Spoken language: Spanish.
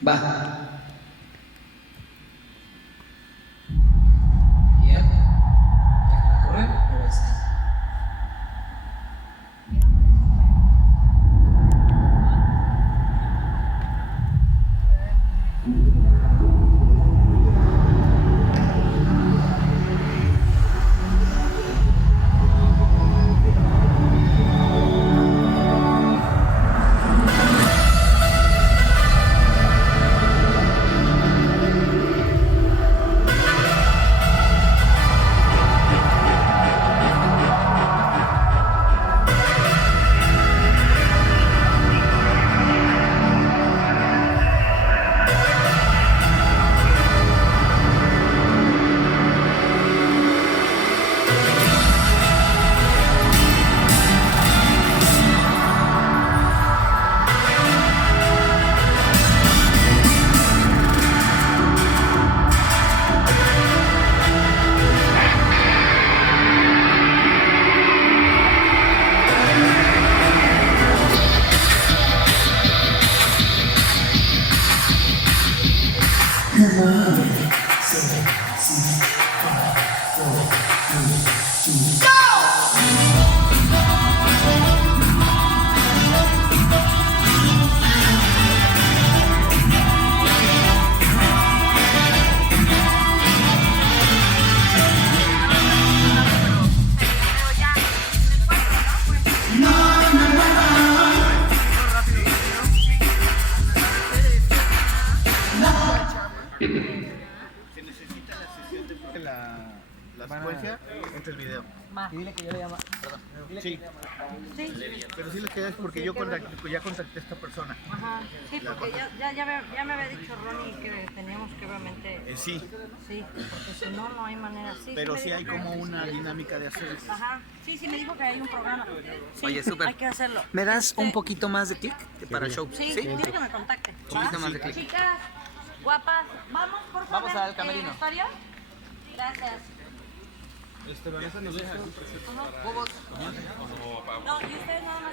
Va. Yep. Déjala correr. Ahí está. Se necesita la sesión de la secuencia entre el video. Y dile que yo le llamo. Perdón. Dile Sí, Sí, pero sí les quedas porque yo ya contacté a esta persona. ajá. Sí, porque ya me había dicho Ronnie que teníamos que obviamente. Sí, Sí, porque si no, no hay manera. Sí, pero me sí dijo hay que- como una dinámica de hacer. Ajá. Sí, me dijo que hay un programa. Sí, Oye, súper. hay que hacerlo. ¿Me das un Este, poquito más de clic para el show? Sí, dile que me contacte. Un poquito más de clic. Chicas, guapas, vamos por favor. Vamos al camerino. ¿Vestuario? Gracias. Vanessa nos deja aquí. Bobos. No, y ustedes nada más.